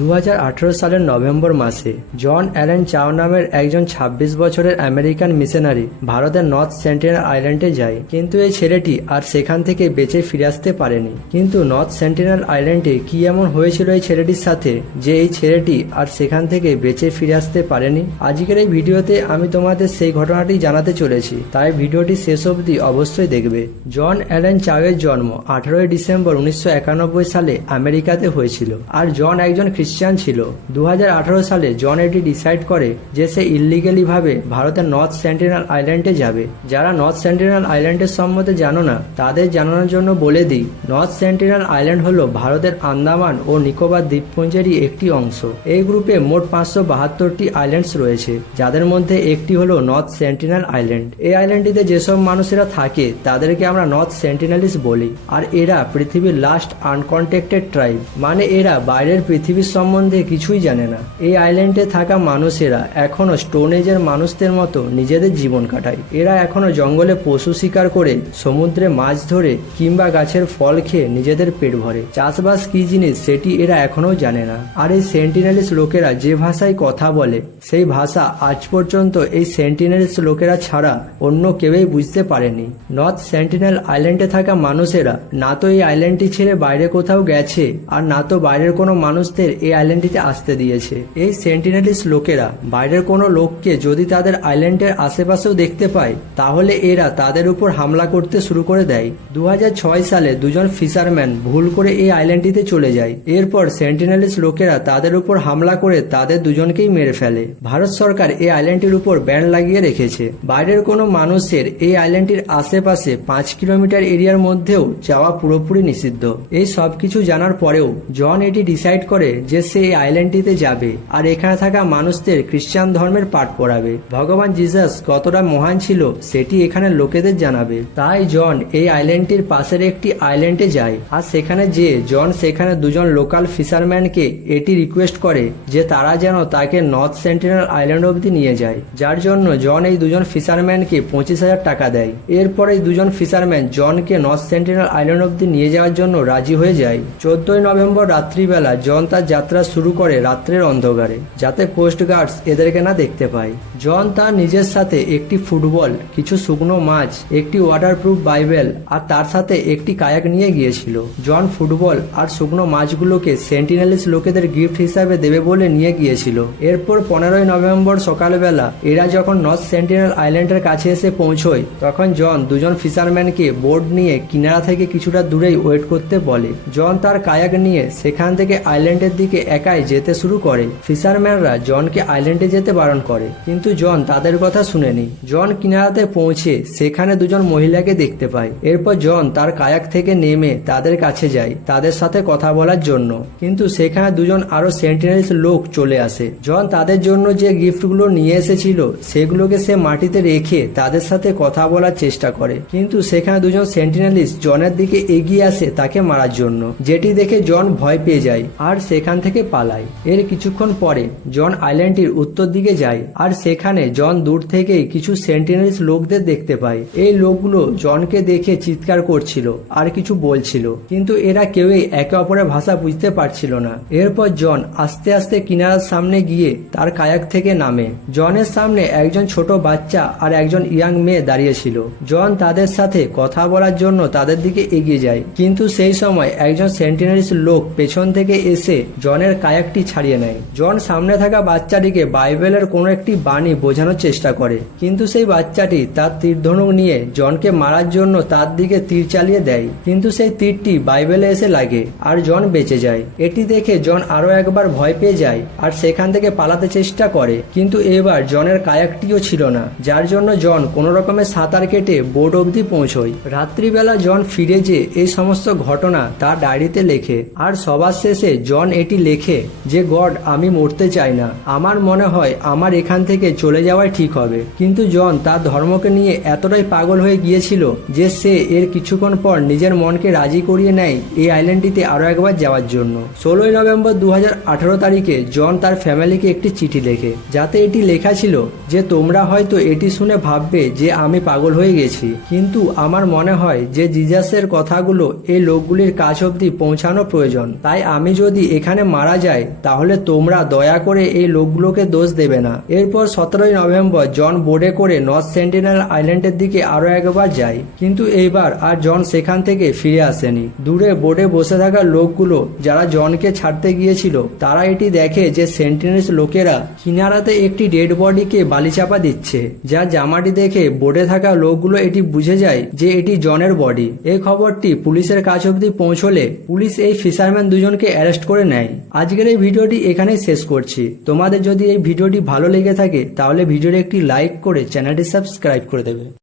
2018 সালের নভেম্বর মাসে জন অ্যালেন চাও নামের একজন 26 বছরের আমেরিকান মিশনারি ভারতের নর্থ সেন্টিনেল আইল্যান্ডে যায়, কিন্তু এই ছেলেটি আর সেখান থেকে বেঁচে ফিরে আসতে পারেনি। কিন্তু নর্থ সেন্টিনেল আইল্যান্ডে কি এমন হয়েছিল এই ছেলেটির সাথে যে এই ছেলেটি আর সেখান থেকে বেঁচে ফিরে আসতে পারেনি? আজকের এই ভিডিওতে আমি তোমাদের সেই ঘটনাটি জানাতে চলেছি, তাই ভিডিওটি শেষ অবধি অবশ্যই দেখবে। জন অ্যালেন চাওয়ের জন্ম 18 ডিসেম্বর 1991 সালে আমেরিকাতে হয়েছিল, আর জন একজন খ্রিস্টান ছিল। 2018 সালে জন এটি ডিসাইড করে যে সে ইল্লিগালি ভাবে ভারতের নর্থ সেন্টিনেল আইল্যান্ডে যাবে। যারা নর্থ সেন্টিনেল আইল্যান্ডের সম্বন্ধে জানো না তাদের জানানোর জন্য বলে দিই, নর্থ সেন্টিনেল আইল্যান্ড হলো ভারতের আন্দামান ও নিকোবর দ্বীপপুঞ্জেরই একটি অংশ। এই গ্রুপে মোট 572টি আইল্যান্ডস রয়েছে, যাদের মধ্যে একটি হলো নর্থ সেন্টিনেল আইল্যান্ড। এই আইল্যান্ডটিতে যেসব মানুষেরা থাকে তাদেরকে আমরা নর্থ সেন্টিনেলিস বলি, আর এরা পৃথিবীর লাস্ট আনকন্ট্যাক্টেড ট্রাইব, মানে এরা বাইরের পৃথিবীর সম্বন্ধে কিছুই জানে না। এই আইল্যান্ডে থাকা মানুষেরা এখনো স্টোন এজের মানুষদের মতো নিজেদের জীবন কাটায়। এরা এখনো জঙ্গলে পশু শিকার করে, সমুদ্রে মাছ ধরে কিংবা গাছের ফল খেয়ে নিজেদের পেট ভরে। চাষবাস কি জিনিস সেটি এরা এখনো জানে না। আর এই সেন্টিনেলিস লোকেরা যে ভাষায় কথা বলে সেই ভাষা আজ পর্যন্ত এই সেন্টিনেলিস লোকেরা ছাড়া অন্য কেউই বুঝতে পারেনি। নর্থ সেন্টিনেল আইল্যান্ডে থাকা মানুষেরা না তো এই আইল্যান্ডটি ছেড়ে বাইরে কোথাও গেছে, আর না তো বাইরের কোনো মানুষদের এই আইল্যান্ডটিতে আসতে দিয়েছে। এই সেন্টিনেলিস লোকেরা বাইরের কোনো লোককে যদি তাদের আইল্যান্ডের আশেপাশেও দেখতে পায় তাহলে এরা তাদের উপর হামলা করতে শুরু করে দেয়। 2006 সালে দুজন ফিশারম্যান ভুল করে এই আইল্যান্ডটিতে চলে যায়। এরপর সেন্টিনেলিস লোকেরা তাদের উপর হামলা করে তাদের দুজনকেই মেরে ফেলে। ভারত সরকার এই আইল্যান্ডটির উপর ব্যান লাগিয়ে রেখেছে। বাইরের কোনো মানুষের এই আইল্যান্ডটির আশেপাশে 5 কিলোমিটার এরিয়ার মধ্যেও যাওয়া পুরোপুরি নিষিদ্ধ। এই সব কিছু জানার পরেও জন এটি ডিসাইড করে যে সে এই আইল্যান্ডটিতে যাবে আর এখানে থাকা মানুষদের খ্রিস্টান ধর্মের পাঠ পড়াবে। ভগবান জিসাস কতটা মহান ছিল সেটি এখানে লোকেদের জানাবে। তাই জন এই আইল্যান্ডটির পাশের একটি আইল্যান্ডে যায়, আর সেখানে যে জন সেখানে দুজন লোকাল ফিশারম্যানকে এটি রিকোয়েস্ট করে যে তারা যেন তাকে নর্থ সেন্টিনেল আইল্যান্ড অবধি নিয়ে যায়, যার জন্য জন এই দুজন ফিশারম্যানকে 25,000 টাকা দেয়। এরপর এই দুজন ফিশারম্যান জনকে নর্থ সেন্টিনেল আইল্যান্ড অবধি নিয়ে যাওয়ার জন্য রাজি হয়ে যায়। 14 নভেম্বর রাত্রিবেলা জন তার যাত্রা শুরু করে রাত্রের অন্ধকারে, যাতে কোস্ট গার্ডস এদেরকে না দেখতে পায়। জন তার নিজের সাথে একটি ফুটবল, কিছু শুকনো মাছ, একটি ওয়াটারপ্রুফ বাইবেল আর তার সাথে একটি কায়াক নিয়ে গিয়েছিল। জন ফুটবল আর শুকনো মাছগুলোকে সেন্টিনেলিস লোকেদের গিফট হিসাবে দেবে বলে নিয়ে গিয়েছিল। এরপর 15 নভেম্বর সকালবেলা এরা যখন নর্থ সেন্টিনেল আইল্যান্ডের কাছে এসে পৌঁছয় তখন জন দুজন ফিশারম্যানকে বোর্ড নিয়ে কিনারা থেকে কিছুটা দূরেই ওয়েট করতে বলে। জন তার কায়াক নিয়ে সেখান থেকে আইল্যান্ডের দিকে একাই যেতে শুরু করে। ফিশারম্যানরা জনকে আইল্যান্ডে যেতে বারণ করে, কিন্তু জন তাদের কথা শুনেনি। জন কিনারাতে পৌঁছে সেখানে দুজন মহিলাকে দেখতে পায়। এরপর জন তার কায়াক থেকে নেমে তাদের কাছে যায় তাদের সাথে কথা বলার জন্য, কিন্তু সেখানে দুজন আরো সেন্টিনেলিস লোক চলে আসে। জন তাদের জন্য যে গিফটগুলো নিয়ে এসেছিল সেগুলোকে সে মাটিতে রেখে তাদের সাথে কথা বলার চেষ্টা করে, কিন্তু সেখানে দুজন সেন্টিনেলিস জনের দিকে এগিয়ে আসে তাকে মারার জন্য, যেটি দেখে জন ভয় পেয়ে যায় আর সেখান থেকে পালায়। এর কিছুক্ষণ পরে জন আইল্যান্ডটির উত্তর দিকে যায়, আর সেখানে জন দূর থেকেই কিছু সেন্টিনেলিস লোকদের দেখতে পায়। এই লোকগুলো জনকে দেখে চিৎকার করছিল আর কিছু বলছিল, কিন্তু এরা কেউই একে অপরের ভাষা বুঝতে পারছিল না। এরপর জন আস্তে আস্তে কিনারার সামনে গিয়ে তার কায়াক থেকে নামে। জনের সামনে একজন ছোট বাচ্চা আর একজন ইয়াং মেয়ে দাঁড়িয়েছিল। জন তাদের সাথে কথা বলার জন্য তাদের দিকে এগিয়ে যায়, কিন্তু সেই সময় একজন সেন্টিনেলিস লোক পেছন থেকে এসে জনের কায়াকটি ছাড়িয়ে নেয়। জন সামনে থাকা বাচ্চাটিকে বাইবেলের কোনো একটি বাণী বোঝানোর চেষ্টা করে, কিন্তু সেই বাচ্চাটি তার তীর ধনুক নিয়ে জনকে মারার জন্য তার দিকে তীর চালিয়ে দেয়, কিন্তু সেই তীরটি বাইবেলে এসে লাগে আর জন বেঁচে যায়। এটি দেখে জন আরো একবার ভয় পেয়ে যায় আর সেখান থেকে পালাতে চেষ্টা করে, কিন্তু এবার জনের কায়াকটিও ছিল না, যার জন্য জন কোন রকমের সাঁতার কেটে বোট অবধি পৌঁছয়। রাত্রিবেলা জন ফিরে যে এই সমস্ত ঘটনা তার ডায়েরিতে লেখে, আর সবার শেষে জন এটি লেখে যে গড, আমি মরতে চাই না, আমার মনে হয় আমার এখান থেকে চলে যাওয়াই ঠিক হবে। কিন্তু জন তার ধর্মকে নিয়ে এতটাই পাগল হয়ে গিয়েছিল যে সে এর কিছুক্ষণ পর নিজের মনকে রাজি করিয়ে নেয় এই আইল্যান্ডটিতে আরো একবার যাওয়ার জন্য। 16 নভেম্বর 2018 তারিখে জন তার ফ্যামিলিকে একটি চিঠি লেখে, যাতে এটি লেখা ছিল যে তোমরা হয়তো এটি শুনে ভাববে যে আমি পাগল হয়ে গেছি, কিন্তু আমার মনে হয় যে জিজাসের কথাগুলো এই লোকগুলির কাছ অবধি পৌঁছানো প্রয়োজন, তাই আমি যদি এখানে মারা যায় তাহলে তোমরা দয়া করে এই লোকগুলোকে দোষ দেবে না। এরপর 17 নভেম্বর জন বোর্ডে করে নর্থ সেন্টিনেল আইল্যান্ডের দিকে আরো একবার যায়, কিন্তু এইবার আর জন সেখান থেকে ফিরে আসেনি। দূরে বোর্ডে বসে থাকা লোকগুলো যারা জনকে ছাড়তে গিয়েছিল তারা এটি দেখে যে সেন্টিনেলস লোকেরা কিনারাতে একটি ডেড বডিকে বালিচাপা দিচ্ছে, যা জামাটি দেখে বোর্ডে থাকা লোকগুলো এটি বুঝে যায় যে এটি জনের বডি। এই খবরটি পুলিশের কাছে অবধি পৌঁছলে পুলিশ এই ফিশারম্যান দুজনকে অ্যারেস্ট করে নেয়। আজকের এই ভিডিওটি এখানেই শেষ করছি। তোমাদের যদি এই ভিডিওটি ভালো লেগে থাকে তাহলে ভিডিওটি একটি লাইক করে চ্যানেলটি সাবস্ক্রাইব করে দেবে।